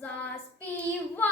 заспіваймо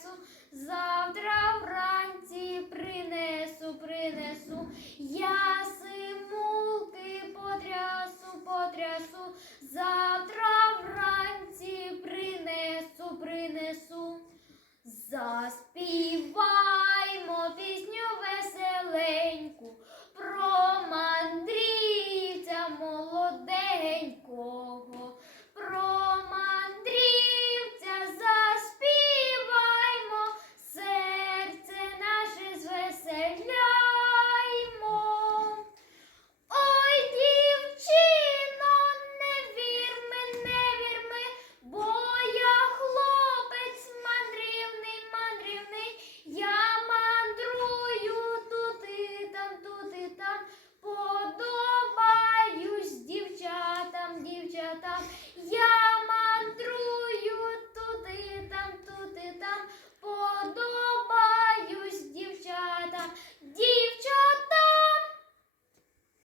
принесу, завтра вранці принесу, принесу. Я симулки потрясу, потрясу, завтра вранці принесу, принесу, заспіваю.